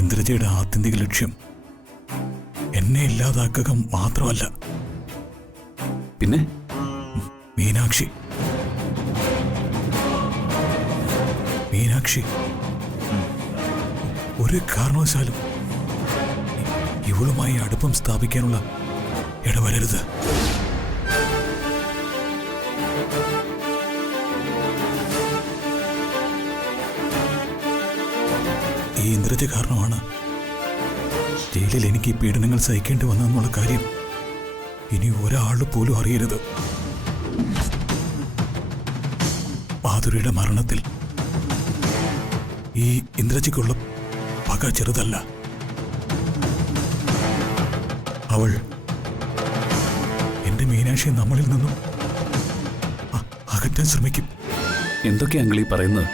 ഇന്ദ്രജയുടെ ആത്യന്തിക ലക്ഷ്യം എന്നെ ഇല്ലാതാക്കുക മാത്രമല്ല, പിന്നെ മീനാക്ഷി. മീനാക്ഷി ഒരു കാരണവശാലും ഇവളുമായി അടുപ്പം സ്ഥാപിക്കാനുള്ള ഇടവരരുത്. ഈ ഇന്ദ്രജ കാരണമാണ് ജയിലിൽ എനിക്ക് ഈ പീഡനങ്ങൾ സഹിക്കേണ്ടി വന്നെന്നുള്ള കാര്യം ഇനി ഒരാൾ പോലും അറിയരുത്. മാധുരിയുടെ മരണത്തിൽ ഈ ഇന്ദ്രജിക്കുള്ള പക ചെറുതല്ല. അവൾ എന്റെ മീനാക്ഷിയെ നമ്മളിൽ നിന്നും അകറ്റാൻ ശ്രമിക്കും. എന്തൊക്കെയാ അങ്കിൾ ഈ പറയുന്നത്?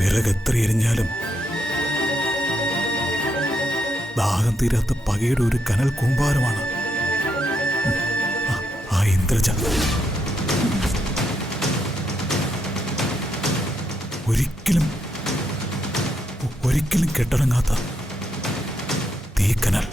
വിറകെത്ര എരിഞ്ഞാലും ദാഹം തീരാത്ത പകയുടെ ഒരു കനൽ കൂമ്പാരമാണ് ആ ഇന്ദ്രജ. ഒരിക്കലും കെട്ടടങ്ങാത്ത തീക്കനൽ.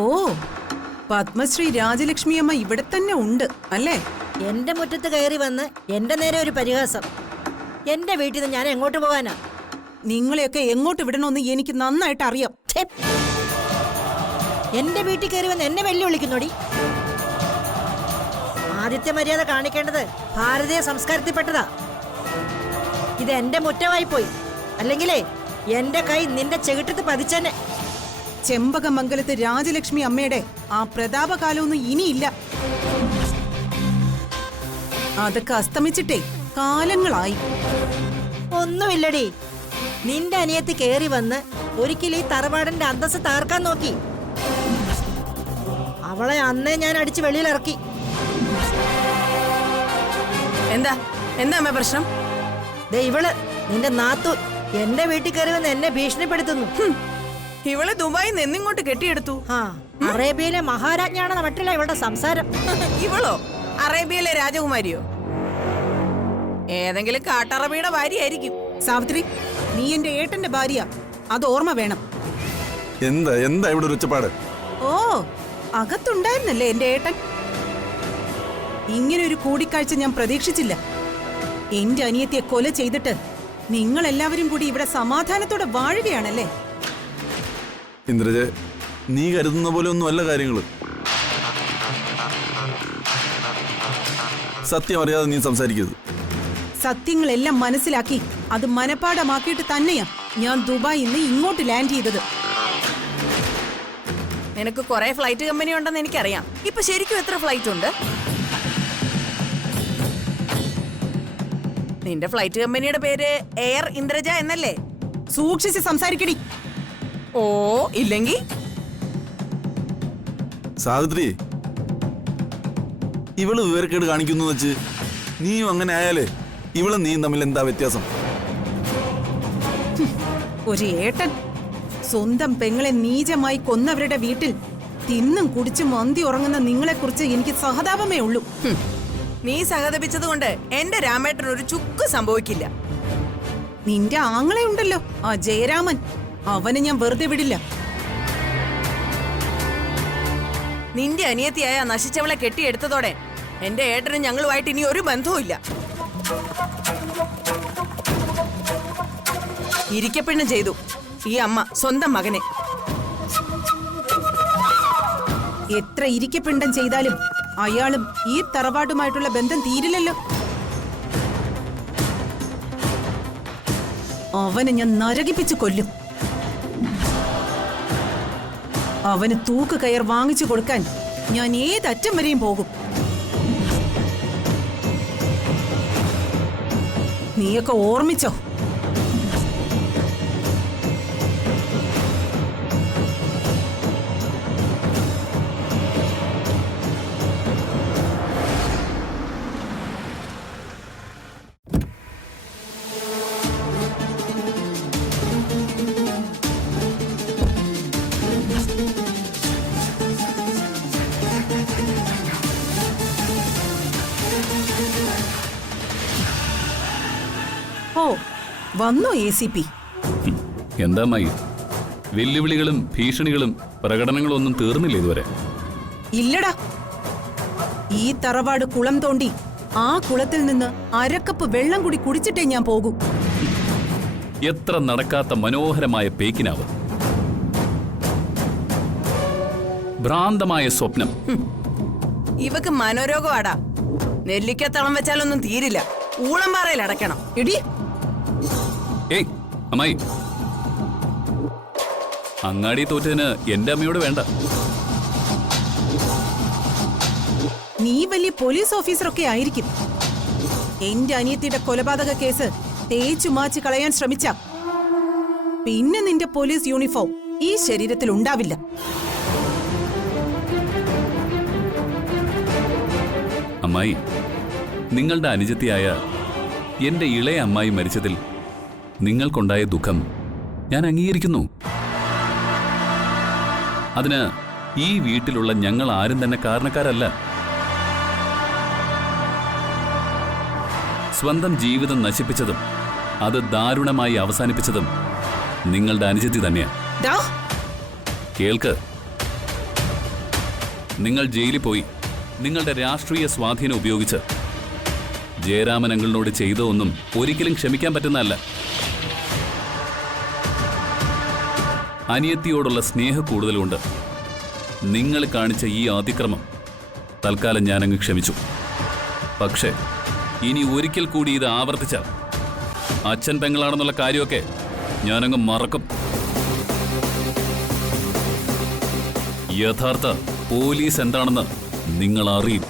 ഓ, പത്മശ്രീ രാജലക്ഷ്മി അമ്മ ഇവിടെ തന്നെ ഉണ്ട് അല്ലേ? എന്റെ മുറ്റത്ത് കയറി വന്ന് എന്റെ നേരെ ഒരു പരിഹാസം. എന്റെ വീട്ടിൽ നിന്ന് ഞാൻ എങ്ങോട്ട് പോകാനാ? നിങ്ങളെയൊക്കെ എങ്ങോട്ട് വിടണമെന്ന് എനിക്ക് നന്നായിട്ട് അറിയാം. എന്റെ വീട്ടിൽ കയറി വന്ന് എന്നെ വെല്ലുവിളിക്കുന്നോടി. ആദിത്യ മര്യാദ കാണിക്കേണ്ടത് ഭാരതീയ സംസ്കാരത്തിൽപ്പെട്ടതാ. ഇത് എന്റെ മുറ്റമായി പോയി. അല്ലെങ്കിലേ എന്റെ കൈ നിന്റെ ചെകിട്ടത്ത് പതിച്ചെന്നെ. ചെമ്പകമംഗലത്ത് രാജലക്ഷ്മി അമ്മയുടെ ആ പ്രതാപകാലമൊന്നും ഇനിയില്ല. അതൊക്കെ അസ്തമിച്ചിട്ടേ കാലങ്ങളായി. ഒന്നുമില്ലടി, നിന്റെ അനിയത്തി കേറി വന്ന് ഒരിക്കലും ഈ തറവാടിന്റെ അന്തസ് താർക്കാൻ നോക്കി. അവളെ അന്നേ ഞാൻ അടിച്ച് വെളിയിലിറക്കി. എന്താ അമ്മ പ്രശ്നം? ദേ ഇവള് നിന്റെ നാത്തു എന്റെ വീട്ടിൽ കയറി വന്ന് എന്നെ ഭീഷണിപ്പെടുത്തുന്നു. ഇവളെ ദുബായിൽ നിന്നിങ്ങോട്ട് കെട്ടിയെടുത്തു. അറേബ്യയിലെ മഹാരാജ്ഞിയാണെന്ന് മറ്റുള്ള ഇവളുടെ സംസാരം. ഇവളോ അറേബ്യയിലെ രാജകുമാരിയോ? ഏതെങ്കിലും കാട്ടറബിയുടെ ഭാര്യയായിരിക്കും. സാവിത്രി, നീ എന്റെ ഏട്ടന്റെ ഭാര്യ, അത് ഓർമ്മ വേണം. എന്താ ഇവിടെ ഒരു ഒച്ചപ്പാട്? ഓ, അകത്തുണ്ടായിരുന്നല്ലേ എന്റെ ഏട്ടൻ? ഇങ്ങനെ ഒരു കൂടിക്കാഴ്ച ഞാൻ പ്രതീക്ഷിച്ചില്ല. എന്റെ അനിയത്തിയെ കൊല ചെയ്തിട്ട് നിങ്ങൾ എല്ലാവരും കൂടി ഇവിടെ സമാധാനത്തോടെ വാഴുകയാണല്ലേ? ഇന്ദ്രജ, നീ കരുതുന്ന പോലെ ഒന്നും അല്ല കാര്യങ്ങള്. സത്യം അറിയാതെ നീ സംസാരിക്കരുത്. സത്യങ്ങളെല്ലാം മനസ്സിലാക്കി അത് മനപാഠമാക്കിയിട്ട് തന്നെയാ ഞാൻ ദുബായിൽ നിന്ന് ഇങ്ങോട്ട് ലാൻഡ് ചെയ്തത്. നിനക്ക് കുറെ ഫ്ലൈറ്റ് കമ്പനി ഉണ്ടെന്ന് എനിക്കറിയാം. ഇപ്പൊ ശരിക്കും എത്ര ഫ്ലൈറ്റ് ഉണ്ട്? നിന്റെ ഫ്ലൈറ്റ് കമ്പനിയുടെ പേര് എയർ ഇന്ദ്രജ എന്നല്ലേ? സൂക്ഷിച്ച് സംസാരിക്കടി. ഓ, ഇല്ലെങ്കിൽ സാവിത്രി, ഇവള് വിവരക്കേട് കാണിക്കുന്നു വെച്ച് നീയും അങ്ങനെ ആയാലേ ഇവള് നീയും തമ്മിൽ എന്താ വ്യത്യാസം? ഒരു ഏട്ടൻ സ്വന്തം പെങ്ങളെ നീചമായി കൊന്നവരുടെ വീട്ടിൽ തിന്നും കുടിച്ചും മന്തി ഉറങ്ങുന്ന നിങ്ങളെക്കുറിച്ച് എനിക്ക് സഹതാപമേ ഉള്ളൂ. നീ സഹതപിച്ചതുകൊണ്ട് എന്റെ രാമേട്ടൻ ഒരു ചുക്ക് സംഭവിക്കില്ല. നിന്റെ ആങ്ങളെ ഉണ്ടല്ലോ, ആ ജയരാമൻ, അവനെ ഞാൻ വെറുതെ വിടില്ല. നിന്റെ അനിയത്തിയായ നശിച്ചവളെ കെട്ടിയെടുത്തതോടെ എന്റെ ഏട്ടനും ഞങ്ങളുമായിട്ട് ഇനി ഒരു ബന്ധവുമില്ല. ഇരിക്കപ്പെണ്ണം ചെയ്തു ഈ അമ്മ സ്വന്തം മകനെ. എത്ര ഇരിക്കപ്പിണ്ടം ചെയ്താലും അയാളും ഈ തറവാട്ടുമായിട്ടുള്ള ബന്ധം തീരില്ലല്ലോ. അവനെ ഞാൻ നരകിപ്പിച്ചു കൊല്ലും. അവന് തൂക്കുകയർ വാങ്ങിച്ചു കൊടുക്കാൻ ഞാൻ ഏതറ്റം വരെയും പോകും. നീയൊക്കെ ഓർമ്മിച്ചോ? ഓ, വന്നോ ACP? എന്താ അമ്മായി, വെല്ലുവിളികളും ഭീഷണികളും പ്രകടനങ്ങളും ഒന്നും തീർന്നില്ല ഇതുവരെ. ഇല്ലടാ, ഈ തറവാട് കുളം തോണ്ടി ആ കുളത്തിൽ നിന്ന് അരക്കപ്പ് വെള്ളം കൂടി കുടിച്ചിട്ടേ ഞാൻ പോകൂ. എത്ര നടക്കാത്ത മനോഹരമായ പേക്കിനാവ്, ഭ്രാന്തമായ സ്വപ്നം. ഇവക്ക് മനോരോഗമാടാ. നെല്ലിക്ക തളം വെച്ചാലൊന്നും തീരില്ല. ഊളംപാറയിൽ അടയ്ക്കണം. ഇടി ഏയ് അമ്മായി, അങ്ങാടി തോറ്റതിന് എന്റെ അമ്മയോട് വേണ്ട. നീ വലിയ പോലീസ് ഓഫീസറൊക്കെ ആയിരിക്കും. എന്റെ അനിയത്തിയുടെ കൊലപാതക കേസ് തേച്ചു മാച്ച് കളയാൻ ശ്രമിച്ച പിന്നെ നിന്റെ പോലീസ് യൂണിഫോം ഈ ശരീരത്തിൽ ഉണ്ടാവില്ല. അമ്മായി, നിങ്ങളുടെ അനുജത്തിയായ എന്റെ ഇളയ അമ്മായി മരിച്ചതിൽ നിങ്ങൾക്കുണ്ടായ ദുഃഖം ഞാൻ അംഗീകരിക്കുന്നു. അതിന് ഈ വീട്ടിലുള്ള ഞങ്ങൾ ആരും തന്നെ കാരണക്കാരല്ല. സ്വന്തം ജീവിതം നശിപ്പിച്ചതും അത് ദാരുണമായി അവസാനിപ്പിച്ചതും നിങ്ങളുടെ അനുജത്തി തന്നെയാണ്. ദാ, കേൾക്ക്, നിങ്ങൾ ജയിലിൽ പോയി നിങ്ങളുടെ രാഷ്ട്രീയ സ്വാധീനം ഉപയോഗിച്ച് ജയരാമൻ അങ്കിളിനോട് ചെയ്തതൊന്നും ഒരിക്കലും ക്ഷമിക്കാൻ പറ്റുന്നതല്ല. അനിയത്തിയോടുള്ള സ്നേഹ കൂടുതലുകൊണ്ട് നിങ്ങൾ കാണിച്ച ഈ അതിക്രമം തൽക്കാലം ഞാനങ്ങ് ക്ഷമിച്ചു. പക്ഷേ ഇനി ഒരിക്കൽ കൂടി ഇത് ആവർത്തിച്ചാൽ അച്ഛൻ പെങ്ങളാണെന്നുള്ള കാര്യമൊക്കെ ഞാനങ്ങ് മറക്കും. യഥാർത്ഥ പോലീസ് എന്താണെന്ന് നിങ്ങൾ അറിയും.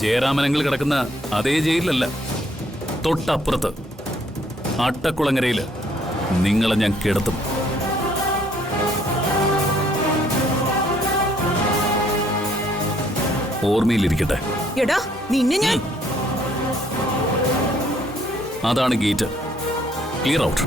ജയരാമനങ്ങൾ കിടക്കുന്ന അതേ ജയിലിലല്ല, തൊട്ടപ്പുറത്ത് അട്ടക്കുളങ്ങരയിൽ നിങ്ങളെ ഞാൻ കിടത്തും. ഓർമ്മയിലിരിക്കട്ടെ. എടാ, നിന്നെ ഞാൻ അതാണ് ഗേറ്റ്. Clear out.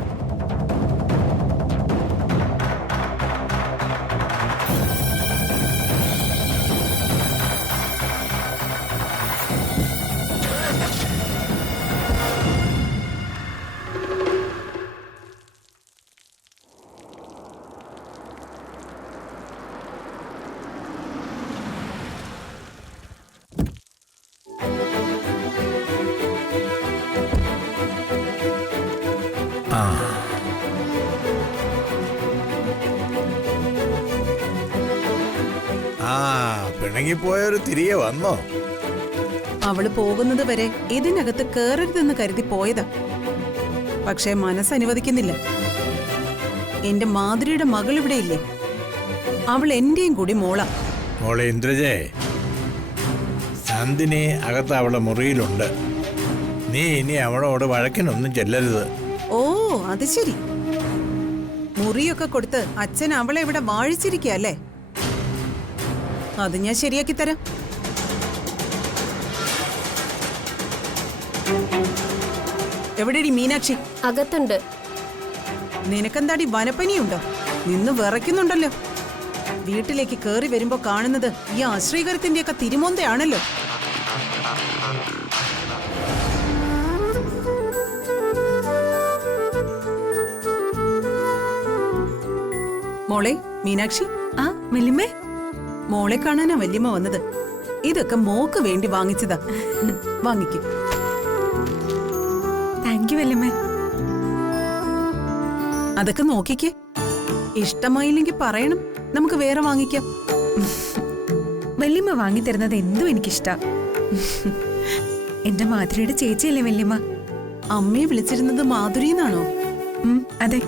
പിണങ്ങിപ്പോയവര് തിരികെ വന്നോ? അവള് പോകുന്നത് വരെ ഇതിനകത്ത് കേറരുതെന്ന് കരുതി പോയതാ. പക്ഷേ മനസ്സനുവദിക്കുന്നില്ല. എന്റെ മാധുരിയുടെ മകൾ ഇവിടെ ഇല്ലേ? അവൾ എന്റെയും കൂടി മോളാ. മോളെ ഇന്ദ്രജേ, നന്ദിനി അകത്ത് അവളെ മുറിയിലുണ്ട്. നീ ഇനി അവളോട് വഴക്കിനൊന്നും ചെല്ലരുത്. ഓ, അത് ശരി. മുറിയൊക്കെ കൊടുത്ത് അച്ഛൻ അവളെ ഇവിടെ വാഴിച്ചിരിക്കല്ലേ? അത് ഞാൻ ശരിയാക്കി തരാം. എവിടെടി മീനാക്ഷി? അകത്തുണ്ട്. നിനക്കെന്താടി വനപ്പനിയുണ്ടോ? നിന്ന് വിറയ്ക്കുന്നുണ്ടല്ലോ. വീട്ടിലേക്ക് കേറി വരുമ്പോ കാണുന്നത് ഈ ആശ്രീകരത്തിന്റെയൊക്കെ തിരുമോന്തയാണല്ലോ. മോളെ മീനാക്ഷി. ആ വല്യമ്മേ. മോളെ കാണാനാ വല്യമ്മ വന്നത്. ഇതൊക്കെ മോക്ക് വേണ്ടി വാങ്ങിച്ചതാ. വാങ്ങിക്കും. താങ്ക് യു വല്യമ്മേ. അതൊക്കെ നോക്കിക്കേ. ഇഷ്ടമായില്ലെങ്കിൽ പറയണം, നമുക്ക് വേറെ വാങ്ങിക്കാം. വല്യമ്മ വാങ്ങിത്തരുന്നത് എന്തും എനിക്കിഷ്ടാ. എന്റെ മാധുരിയുടെ ചേച്ചിയല്ലേ വല്യമ്മ? അമ്മയെ വിളിച്ചിരുന്നത് മാധുരി എന്നാണോ? അതെ.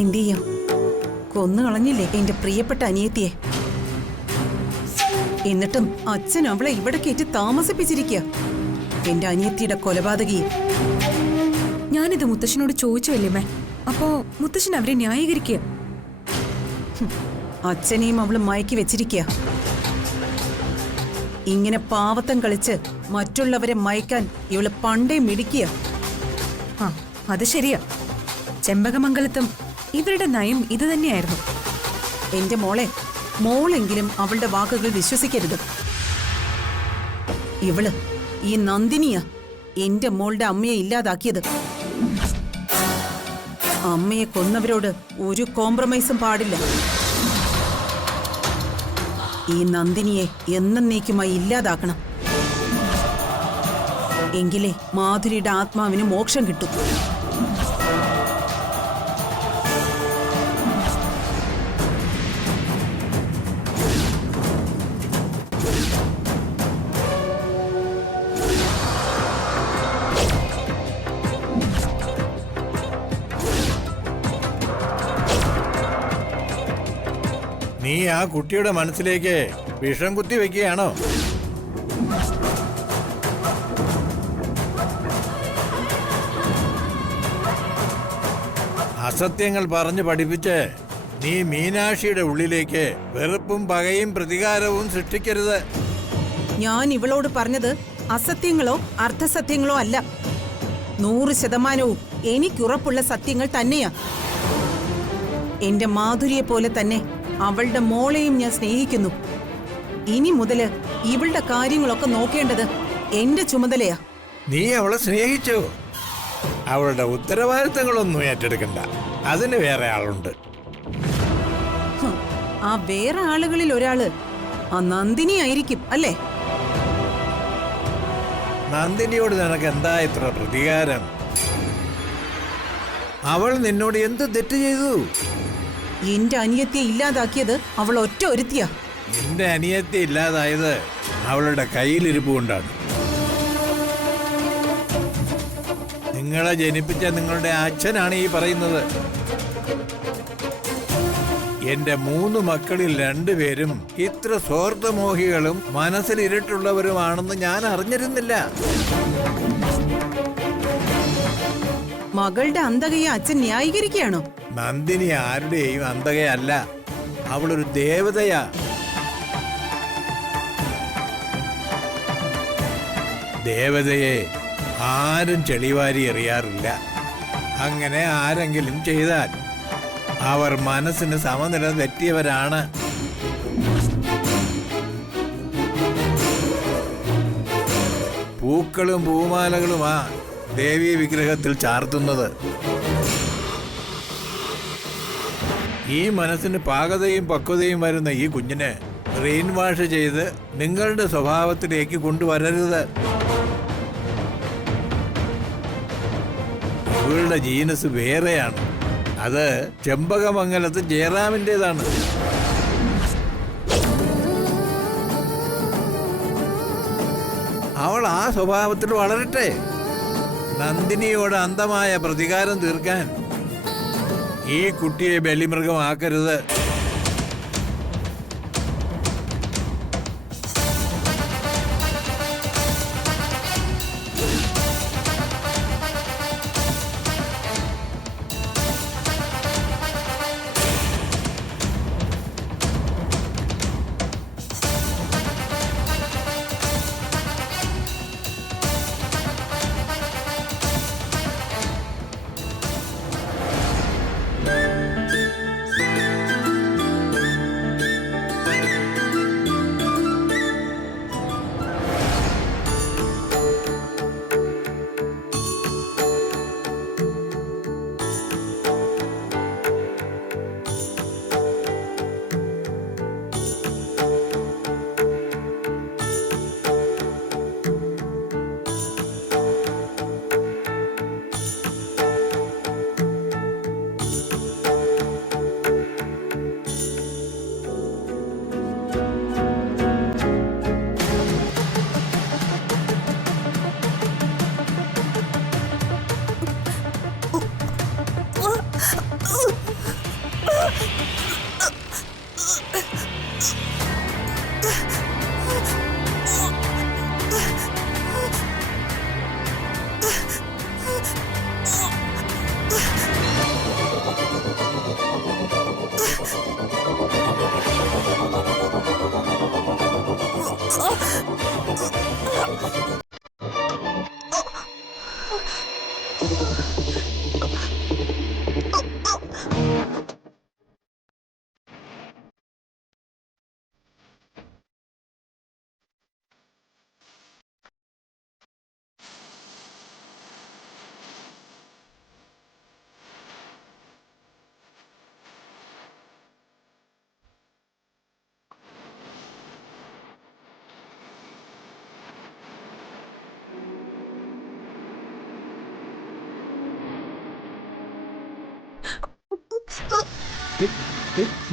എന്ത് ചെയ്യാം, കൊന്നു കളഞ്ഞില്ലേ എന്റെ പ്രിയപ്പെട്ട അനിയത്തിയെ. എന്നിട്ടും അച്ഛൻ അവളെ ഇവിടെ കയറ്റി താമസിപ്പിച്ചിരിക്കുക, എന്റെ അനിയത്തിയുടെ കൊലപാതകി. ഞാനിത് മുത്തശ്ശനോട് ചോദിച്ചു വല്യമ്മേ. അപ്പോ മുത്തശ്ശൻ അവരെ ന്യായീകരിക്കുക. അച്ഛനെയും അവള് മയക്കി വെച്ചിരിക്കുക. ഇങ്ങനെ പാവത്തം കളിച്ച് മറ്റുള്ളവരെ മയക്കാൻ ഇവള് പണ്ടേ മിടിക്കുക. ആ, അത് ശരിയാ. ചെമ്പകമംഗലത്തും ഇവരുടെ നയം ഇത് തന്നെയായിരുന്നു. എന്റെ മോളെങ്കിലും അവളുടെ വാക്കുകൾ വിശ്വസിക്കരുത്. ഇവള് ഈ നന്ദിനിയാ എന്റെ മോളുടെ അമ്മയെ ഇല്ലാതാക്കിയത്. അമ്മയെ കൊന്നവരോട് ഒരു കോംപ്രമൈസും പാടില്ല. ഈ നന്ദിനിയെ എന്നേക്കുമായി ഇല്ലാതാക്കണം. എങ്കിലേ മാധുരിയുടെ ആത്മാവിന് മോക്ഷം കിട്ടും. നീ ആ കുട്ടിയുടെ മനസ്സിലേക്ക് വിഷം കുത്തി വെക്കുകയാണോ? അസത്യങ്ങൾ പറഞ്ഞു പഠിപ്പിച്ച് നീ മീനാക്ഷിയുടെ ഉള്ളിലേക്ക് വെറുപ്പും പകയും പ്രതികാരവും സൃഷ്ടിക്കരുത്. ഞാൻ ഇവളോട് പറഞ്ഞത് അസത്യങ്ങളോ അർദ്ധസത്യങ്ങളോ അല്ല, 100% എനിക്കുറപ്പുള്ള സത്യങ്ങൾ തന്നെയാ. എന്റെ മാധുരിയെ പോലെ തന്നെ അവളുടെ മോളെയും ഞാൻ സ്നേഹിക്കുന്നു. ഇനി മുതല് ഇവളുടെ കാര്യങ്ങളൊക്കെ നോക്കേണ്ടത് എന്റെ ചുമതലയാ. നീ അവളെ സ്നേഹിച്ചു, അവളുടെ ഉത്തരവാദിത്തങ്ങളൊന്നും ഏറ്റെടുക്കണ്ട. അതിന് വേറെ ആളുണ്ട്. ആ വേറെ ആളുകളിൽ ഒരാള് ആ നന്ദിനി ആയിരിക്കും അല്ലേ? നന്ദിനിയോട് നിനക്ക് എന്താ ഇത്ര പ്രതികാരം? അവൾ നിന്നോട് എന്ത് തെറ്റ് ചെയ്തു? എന്റെ അനിയത്തിയെ ഇല്ലാതാക്കിയത് അവൾ ഒറ്റ ഒരുത്തിയാ. നിന്റെ അനിയത്തെ ഇല്ലാതായത് അവളുടെ കയ്യിലിരിപ്പ് കൊണ്ടാണ്. നിങ്ങളെ ജനിപ്പിച്ച നിങ്ങളുടെ അച്ഛനാണ് ഈ പറയുന്നത്. എന്റെ 3 മക്കളിൽ 2 പേരും ഇത്ര സ്വാർത്ഥമോഹികളും മനസ്സിൽ ഇരുട്ടുള്ളവരുമാണെന്ന് ഞാൻ അറിഞ്ഞിരുന്നില്ല. മകളുടെ അന്തകയെ അച്ഛൻ ന്യായീകരിക്കുകയാണോ? നന്ദിനി ആരുടെയും അന്തകയല്ല, അവളൊരു ദേവതയാ. ദേവതയെ ആരും ചെളിവാരി എറിയാറില്ല. അങ്ങനെ ആരെങ്കിലും ചെയ്താൽ അവർ മനസ്സിന് സമനില തെറ്റിയവരാണ്. പൂക്കളും പൂമാലകളുമാ ദേവീ വിഗ്രഹത്തിൽ ചാർത്തുന്നത്. ഈ മനസ്സിന് പാകതയും പക്വതയും വരുന്ന ഈ കുഞ്ഞിനെ ബ്രെയിൻ വാഷ് ചെയ്ത് നിങ്ങളുടെ സ്വഭാവത്തിലേക്ക് കൊണ്ടുവരരുത്. ഇവളുടെ ജീനസ് വേറെയാണ്. അത് ചെമ്പകമംഗലത്ത് ജയറാമിൻ്റെതാണ്. അവൾ ആ സ്വഭാവത്തിൽ വളരട്ടെ. നന്ദിനിയോട് അന്ധമായ പ്രതികാരം തീർക്കാൻ ഈ കുട്ടിയെ ബലിമൃഗമാക്കരുത്.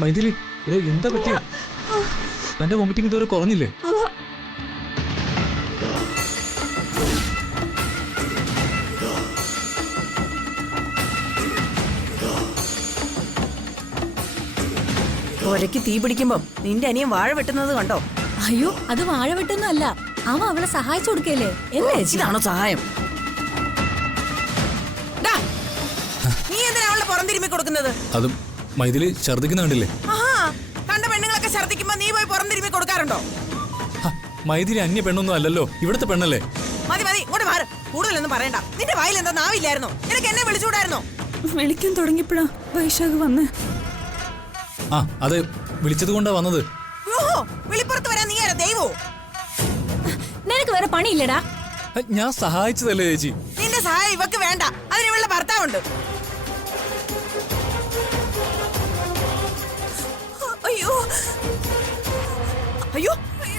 മൈഥിലി എന്താ പറ്റിയ? തന്റെ വോമിറ്റിംഗ് ഇതുവരെ കുറഞ്ഞില്ലേ? ഒരയ്ക്ക് തീ പിടിക്കുമ്പോ നിന്റെ അനിയൻ വാഴ വെട്ടുന്നത് കണ്ടോ? അയ്യോ അത് വാഴ വെട്ടൊന്നും അല്ല, അവൻ അവളെ സഹായിച്ചു കൊടുക്കല്ലേ. എല്ലേ ഇതാണോ സഹായം? ഡാ, നീ എന്തിനാ അവളെ പുറം തിരുമ്മി കൊടുക്കുന്നത്? അതും മൈഥിലി ഛർദിക്കുന്ന കണ്ടില്ലേ? ആഹാ, കണ്ട പെണ്ണുങ്ങളൊക്കെ ഛർദിക്കുമ്പോ നീ പോയി പുറം തിരുമ്മി കൊടുക്കാറുണ്ടോ? മൈഥിലി അന്യ പെണ്ണൊന്നും അല്ലല്ലോ, ഇവിടുത്തെ പെണ്ണല്ലേ. മതി മതി, ഇങ്ങോട്ട് മാറ്. കൂടുതലൊന്നും പറയണ്ട. നിന്റെ വായിൽ എന്താ നാവില്ലായിരുന്നോ? നിനക്ക് എന്നെ വിളിച്ചുകൂടായിരുന്നോ? വിളിക്കാൻ തുടങ്ങിയപ്പോഴാ വൈശാഖ് വന്ന്. ആ അതെ, വിളിച്ചത് കൊണ്ടാ വന്നത്. ഓഹോ, വിളിപ്പുറത്ത് വരാൻ നീ ആരാ, ദൈവോ? നിനക്ക് വേറെ പണിയില്ലടാ. ഞാൻ സഹായിച്ചതല്ലേ ചേച്ചി. നിന്റെ സഹായം ഇവക്ക് വേണ്ട, അതിന് ഇവളുടെ ഭർത്താവുണ്ട്. അയ്യോ അയ്യോ,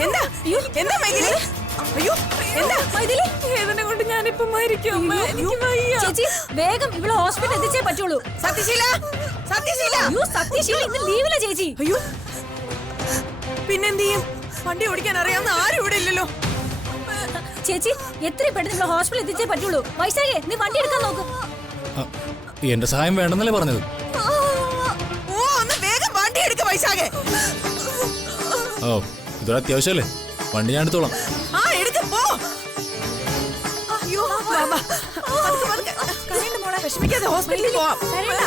എന്താ എന്താ മൈഥിലി? അയ്യോ എന്താ മൈഥിലി, വേദന കൊണ്ട് ഞാനിപ്പോ മരിക്കും. ചേച്ചി വേഗം ഇവിടെ ഹോസ്പിറ്റലിൽ എത്തിച്ചേ പറ്റുള്ളൂ. സത്യശീല, സത്യശീല. അയ്യോ സത്യശീല ഇന്ന് ലീവില ചേച്ചി. അയ്യോ, പിന്നെന്ത് ചെയ്യും? വണ്ടി ഓടിക്കാൻ അറിയാവുന്ന ആരും ഇവിടെ ഇല്ലല്ലോ. ചേച്ചി എത്രയും പെട്ടെന്ന് ഇവിടെ ഹോസ്പിറ്റലിൽ എത്തിച്ചേ പറ്റുള്ളൂ. വൈശാഖേ നീ വണ്ടി എടുക്കാൻ നോക്ക്. എന്റെ സഹായം വേണ്ടെന്നല്ലേ പറഞ്ഞത്. ഓ, ഒന്ന് വേഗം വണ്ടി എടുക്ക വൈശാഖേ. ഓ ഇതൊരു അത്യാവശ്യമല്ലേ, വണ്ടി ഞാൻ എടുത്തോളാം. ആ എടുക്ക പോ. അയ്യോ വാ, വാ. പതുക്കെ, പതുക്കെ. കരയണ്ട മോളെ, വിഷമിക്കാതെ ഹോസ്പിറ്റലിൽ പോവാം. കരയണ്ട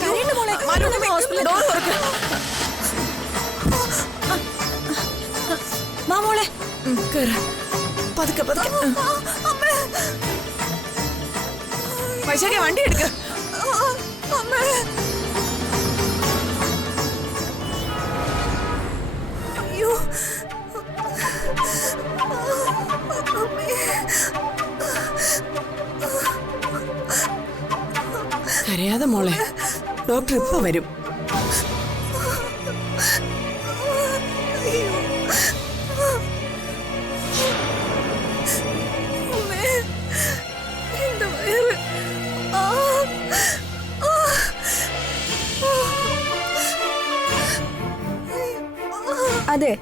കരയണ്ട മോളെ. മനു, ഹോസ്പിറ്റലിൽ ഡോർ തുറക്ക്. വാ മോളെ. കേറ്. പതുക്കെ പതുക്കെ. വൈശാഖേ വണ്ടി എടുക്ക. അയ്യോ കരയാതെ മോളെ, ഡോക്ടർ ഇപ്പൊ വരും. അതെ,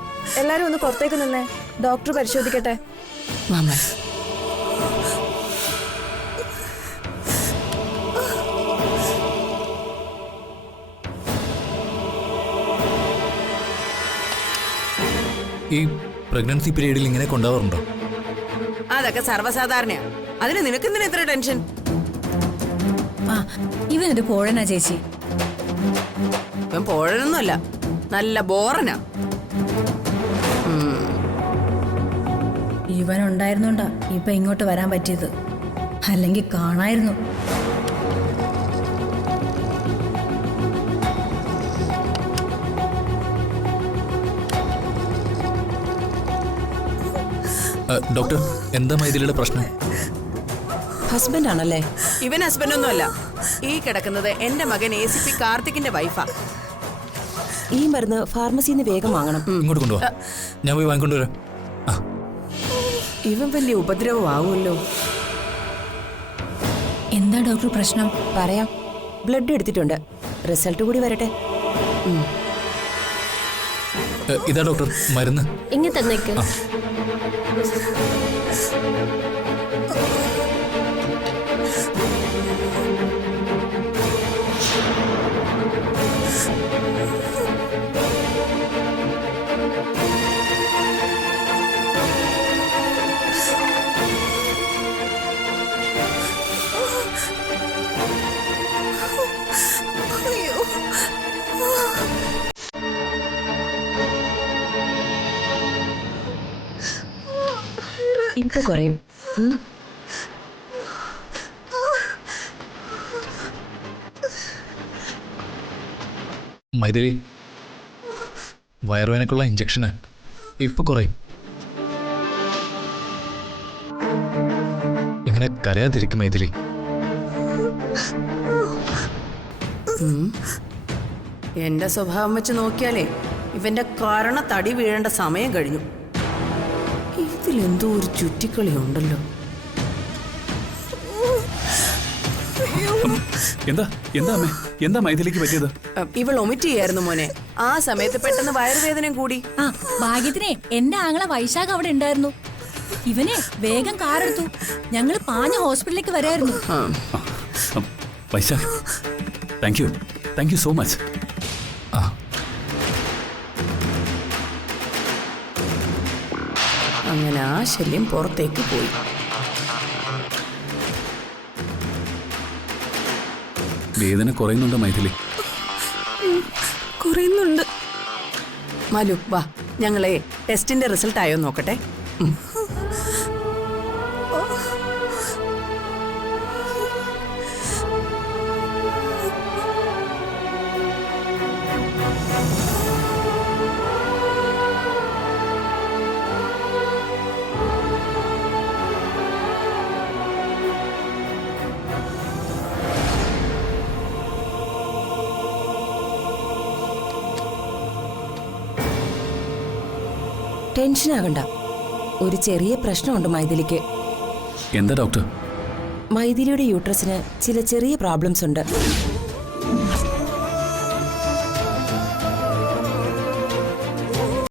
എല്ലാരും ഒന്ന് പുറത്തേക്ക് നിന്നേ, ഡോക്ടർ പരിശോധിക്കട്ടെ. മാമ ഈ പ്രഗ്നൻസി പീരീഡിൽ ഇങ്ങനെ കൊണ്ടുപോകാറുണ്ടോ? അതൊക്കെ സർവ്വസാധാരണയാ. അതിന് നിനക്കെന്തിനാ ഇത്ര ടെൻഷൻ? ആ ഇവനൊരു പോഴനാ ചേച്ചി. ഇവൻ പോഴനൊന്നുമല്ല, നല്ല ബോറനാ. ഇവൻ ഉണ്ടായിരുന്നോണ്ടാ ഇപ്പൊ ഇങ്ങോട്ട് വരാൻ പറ്റിയത്, അല്ലെങ്കിൽ കാണായിരുന്നു. ഡോക്ടർ എന്താ മൈഥിലിയുടെ പ്രശ്നം? ഹസ്ബൻഡ് ആണല്ലേ? ഇവൻ ഹസ്ബൻഡ് ഒന്നുമല്ല. ഈ കിടക്കുന്നത് എന്റെ മകൻ ACP കാർത്തിക്കിന്റെ വൈഫാ. ഈ മരുന്ന് ഫാർമസിന്ന് വേഗം വാങ്ങണം. ഇങ്ങോട്ട് കൊണ്ടുപോവാ, ഞാൻ പോയി വാങ്ങിക്കൊണ്ടുവരാം. ഇവൻ വലിയ ഉപദ്രവം ആവുമല്ലോ. എന്താ ഡോക്ടർ പ്രശ്നം? പറയാം, ബ്ലഡ് എടുത്തിട്ടുണ്ട്, റിസൾട്ട് കൂടി വരട്ടെ. ഇതാ ഡോക്ടർ മരുന്ന്. ഇങ്ങനെ തന്നേക്ക്. ഇപ്പൊ കുറയും. മൈഥിലി, വയറുവേനക്കുള്ള ഇഞ്ചക്ഷന് ഇപ്പൊ കുറയും. ഇങ്ങനെ കരയാതിരിക്കും മൈഥിലി. എന്റെ സ്വഭാവം വെച്ച് നോക്കിയാലേ ഇവന്റെ കാരണ തടി വീഴേണ്ട സമയം കഴിഞ്ഞു. ഇതിലെന്തോ ഒരു ചുറ്റിക്കളി ഉണ്ടല്ലോ. എന്താ എന്താ അമ്മേ എന്താ മൈഥിലിക്ക് പറ്റിയത്? ഇവൾ ഒമിറ്റ് ചെയ്യായിരുന്നു മോനെ. ആ സമയത്ത് പെട്ടെന്ന് വയറുവേദനയും കൂടി. ആ ഭാഗ്യത്തിനെ എന്റെ ആങ്ങളെ വൈശാഖ് അവിടെ ഉണ്ടായിരുന്നു. ഇവനെ വേഗം കാറെടുത്തു. ഞങ്ങൾ പാഞ്ഞ ഹോസ്പിറ്റലിലേക്ക് വരായിരുന്നു. Vaishakh thank you so much. അങ്ങനെ ആ ശല്യം പുറത്തേക്ക് പോയി. വേദന കുറയുന്നുണ്ടോ മൈഥിലി? കുറയുന്നുണ്ട്. മലു വാ, ഞങ്ങളെ ടെസ്റ്റിന്റെ റിസൾട്ട് ആയോ നോക്കട്ടെ. ടെൻഷനാകണ്ട, ഒരു ചെറിയ പ്രശ്നമുണ്ട് മൈഥിലിക്ക്. എന്താ ഡോക്ടർ? മൈഥിലിയുടെ യൂട്രസിന് ചില ചെറിയ പ്രോബ്ലംസ് ഉണ്ട്.